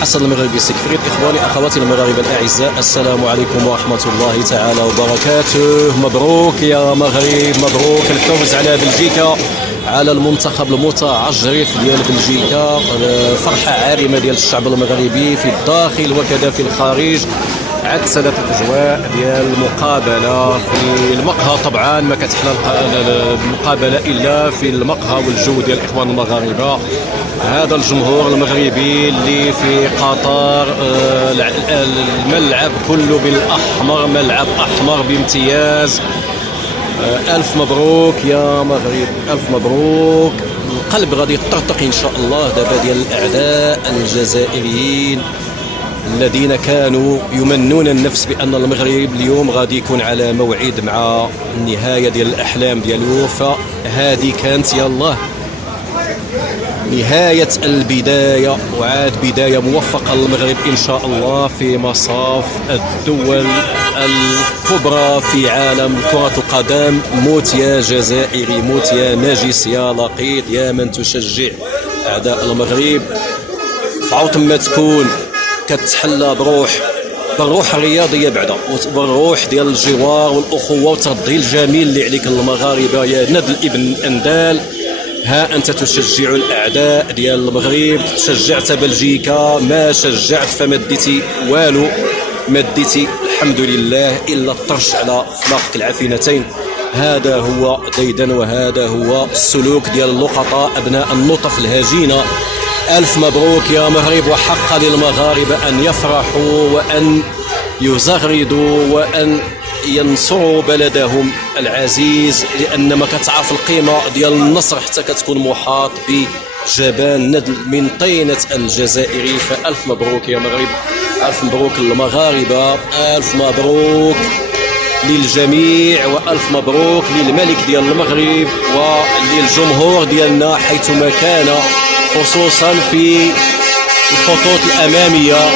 حسن المغربي سيكفريد. إخواني أخواتي المغاربة الأعزاء، السلام عليكم ورحمة الله تعالى وبركاته. مبروك يا مغرب، مبروك الفوز على بلجيكا، على المنتخب المتعجرف ديال بلجيكا. فرحة عارمة ديال الشعب المغربي في الداخل وكذا في الخارج. عدسلت الأجواء ديال المقابلة في المقهى. طبعا ما كتحلى المقابلة إلا في المقهى والجو ديال الإخوان المغاربة. هذا الجمهور المغربي اللي في قطر، الملعب كله بالأحمر، ملعب أحمر بامتياز. ألف مبروك يا مغرب، ألف مبروك. القلب غادي يطرطق إن شاء الله دابا ديال الأعداء الجزائريين الذين كانوا يمنون النفس بأن المغرب اليوم غادي يكون على موعد مع النهاية ديال الأحلام ديالو. فهذه كانت يالله نهاية البداية، وعاد بداية موفقة للمغرب إن شاء الله في مصاف الدول الكبرى في عالم كرة القدم. موت يا جزائري، موت يا نجس يا لقيط يا من تشجع أعداء المغرب. فعوت ما تكون كتحلى بالروح الرياضيه بعدا، والروح ديال الجوار والاخوه والترضي الجميل اللي عليك المغاربه يا ندل ابن اندال. ها انت تشجع الاعداء ديال المغرب، شجعت بلجيكا، ما شجعت فما ديتي والو، ما ديتي الحمد لله الا الطرش على فلاقك العفينتين. هذا هو ديدن، وهذا هو السلوك ديال اللقطاء ابناء النطف الهجينه. ألف مبروك يا مغرب، وحق للمغاربة أن يفرحوا وأن يزغردوا وأن ينصروا بلدهم العزيز، لأن ما كتعرف القيمة ديال النصر حتى كتكون محاط بجبان ندل من طينة الجزائري. فألف مبروك يا مغرب، ألف مبروك للمغاربة، ألف مبروك للجميع، وألف مبروك للملك ديال المغرب وللجمهور ديالنا حيثما كان، خصوصا في الخطوط الأمامية.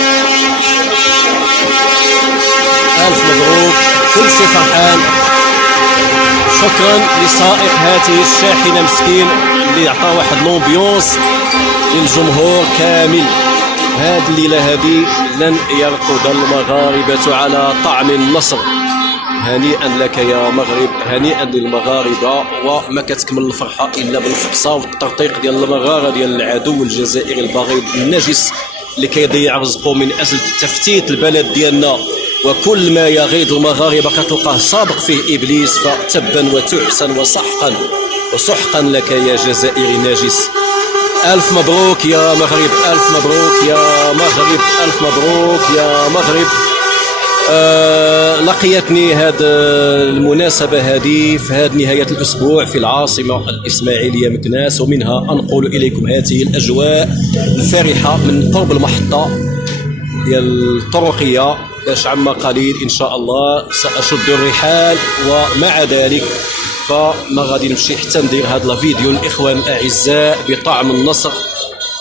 ألف مبروك، كل شيء فرحان. شكرا لسائق هذه الشاحنة مسكين اللي عطى واحد لومبيونس للجمهور كامل. هذه الليلة هذه لن يرقد المغاربة على طعم النصر. هنيئا لك يا مغرب، هنيئا للمغاربة. وما كتكمل الفرحة إلا بالفقصة والترطيق ديال المغارة ديال العدو الجزائري البغيض النجس اللي كيضيع رزقه من أجل تفتيت البلد ديالنا. وكل ما يغيظ المغاربة كتلقاه سابق فيه إبليس. فتبا وتحسن وسحقا لك يا جزائري ناجس. ألف مبروك يا مغرب، ألف مبروك يا مغرب، ألف مبروك يا مغرب. لقيتني هذه المناسبة هذه في هذه نهاية الأسبوع في العاصمة الإسماعيلية مكناس، ومنها أنقل إليكم هذه الأجواء الفرحة من قرب المحطة ديال الطرقية، باش عما قليل إن شاء الله سأشد الرحال. ومع ذلك فما غادي نمشي حتى ندير هذا الفيديو الإخوان الأعزاء بطعم النصر.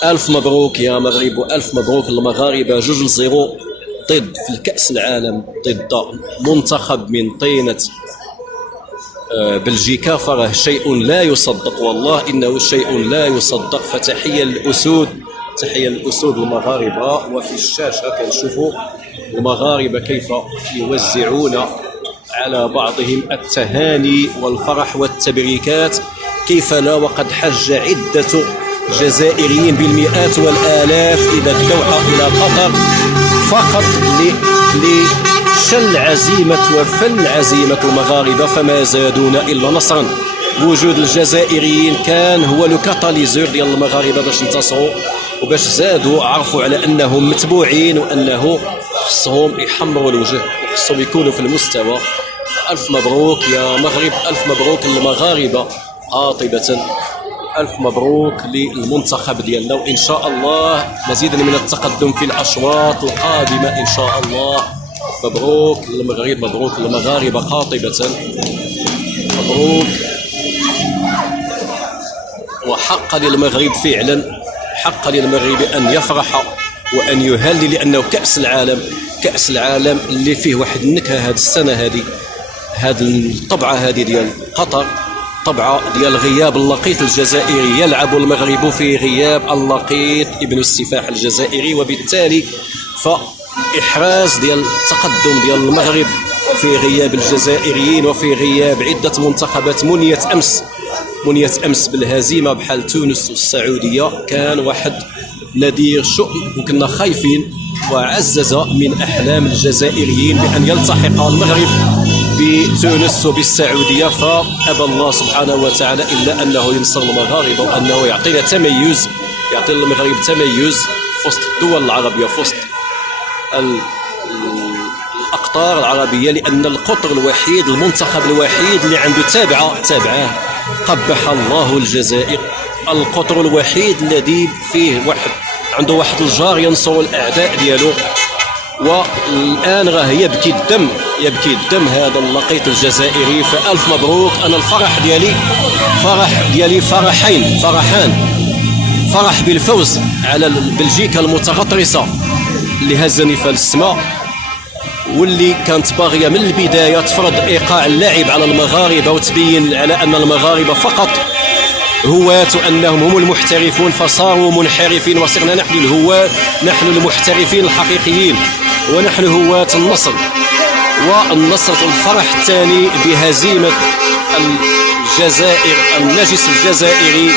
ألف مبروك يا مغرب، وألف مبروك للمغاربة. 2-0 ضد في الكأس العالم ضد منتخب من طينة بلجيكا، فراه شيء لا يصدق، والله إنه شيء لا يصدق. فتحية للأسود، تحية للأسود المغاربة. وفي الشاشة كنشوفوا المغاربة كيف يوزعون على بعضهم التهاني والفرح والتبريكات. كيف لا، وقد حج عدة جزائريين بالمئات والآلاف إلى الدوحة إلى قطر فقط لشل عزيمة وفل عزيمة المغاربة، فما زادونا إلا نصرا. وجود الجزائريين كان هو لو كاتاليزور ديال المغاربة باش انتصروا، وباش زادوا عرفوا على أنهم متبوعين وأنه خصهم يحمروا الوجه وخصهم يكونوا في المستوى. ألف مبروك يا مغرب، ألف مبروك للمغاربة قاطبة، ألف مبروك للمنتخب ديالنا. وإن شاء الله مزيدا من التقدم في الأشواط القادمة إن شاء الله. مبروك للمغرب، مبروك للمغاربة قاطبة، مبروك. وحق للمغرب فعلا، حق للمغرب أن يفرح وأن يهلل، لأنه كأس العالم، كأس العالم اللي فيه واحد النكهة هذه السنة هذه، هذه الطبعة هذه ديال قطر طبعة ديال غياب اللقيط الجزائري. يلعب المغرب في غياب اللقيط ابن السفاح الجزائري، وبالتالي فإحراز ديال التقدم ديال المغرب في غياب الجزائريين وفي غياب عدة منتخبات منيت أمس بالهزيمة بحال تونس والسعودية كان واحد نذير شؤم، وكنا خايفين، وعزز من أحلام الجزائريين بأن يلتحق المغرب بتونس وبالسعودية، فأبى الله سبحانه وتعالى إلا أنه ينصر المغاربة وأنه يعطينا تميز، يعطي المغرب تميز في وسط الدول العربية، في وسط الأقطار العربية، لأن القطر الوحيد، المنتخب الوحيد اللي عنده تابعة قبح الله الجزائر، القطر الوحيد الذي فيه عنده واحد الجار ينصر الأعداء ديالو. والآن راه يبكي الدم هذا اللقيط الجزائري. فألف مبروك. أنا الفرح ديالي فرحان، فرح بالفوز على بلجيكا المتغطرسة اللي هزني في السماء، واللي كانت باغيه من البدايه تفرض ايقاع اللعب على المغاربه وتبين على ان المغاربه فقط هواة وانهم هم المحترفون، فصاروا منحرفين وصرنا نحن الهواة، نحن المحترفين الحقيقيين، ونحن هواة النصر. والنصر الفرح الثاني بهزيمه الجزائر، النجس الجزائري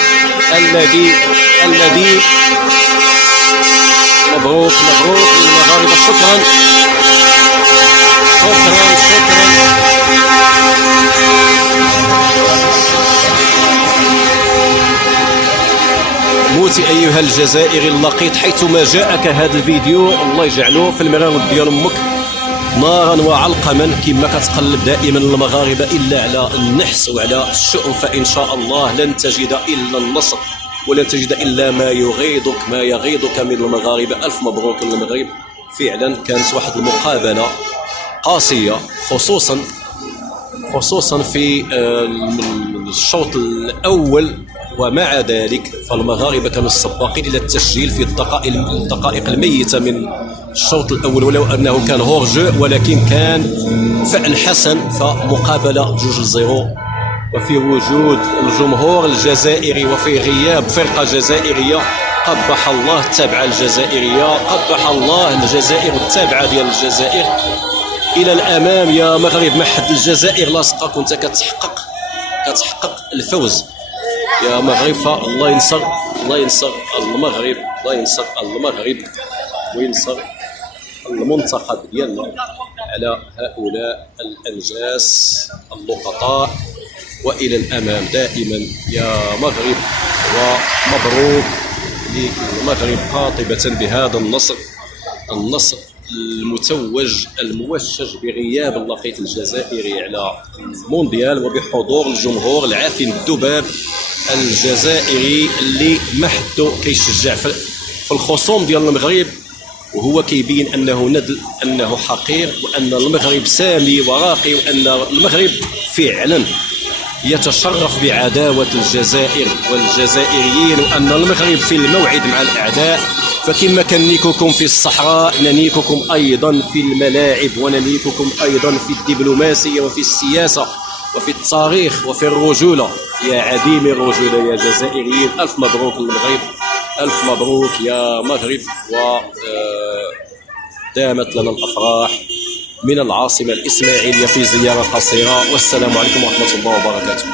الذي مبروك للمغاربه. شكرا. موتي أيها الجزائري اللقيط، حيثما جاءك هذا الفيديو الله يجعله في المرار ديال أمك نارا وعلقما، كما كتقلب دائما المغاربة إلا على النحس وعلى الشؤم، فإن شاء الله لن تجد إلا النصر ولن تجد إلا ما يغيظك من المغاربة. ألف مبروك للمغرب. فعلا كانت واحد المقابلة قاسية، خصوصا في الشوط الأول، ومع ذلك فالمغاربة كانوا السباقين إلى التسجيل في الدقائق الميتة من الشوط الأول، ولو أنه كان هورجو، ولكن كان فعل حسن. فمقابلة 2-0 وفي وجود الجمهور الجزائري وفي غياب فرقة جزائرية، قبح الله التابعة الجزائرية، قبح الله الجزائر التابعة ديال الجزائر. إلى الأمام يا مغرب، ما حد الجزائر لاصقة، كنت كتحقق الفوز يا مغرب. فالله ينصر المغرب، الله ينصر المغرب وينصر المنتخب ديالنا على هؤلاء الأنجاس اللقطاء، وإلى الأمام دائما يا مغرب. ومبروك للمغرب قاطبة بهذا النصر المتوج الموشج بغياب اللقيط الجزائري على المونديال، وبحضور الجمهور العافن الذباب الجزائري اللي ما حدو كيشجع في الخصوم ديال المغرب، وهو كيبين انه ندل، انه حقير، وان المغرب سامي وراقي، وان المغرب فعلا يتشرف بعداوة الجزائر والجزائريين، وأن المغرب في الموعد مع الأعداء. فكما كنيككم في الصحراء ننيككم أيضا في الملاعب، وننيككم أيضا في الدبلوماسية وفي السياسة وفي التاريخ وفي الرجولة. يا عديم الرجولة يا جزائريين، ألف مبروك للمغرب، ألف مبروك يا مغرب، ودامت لنا الأفراح من العاصمة الإسماعيلية في زيارة قصيرة. والسلام عليكم ورحمة الله وبركاته.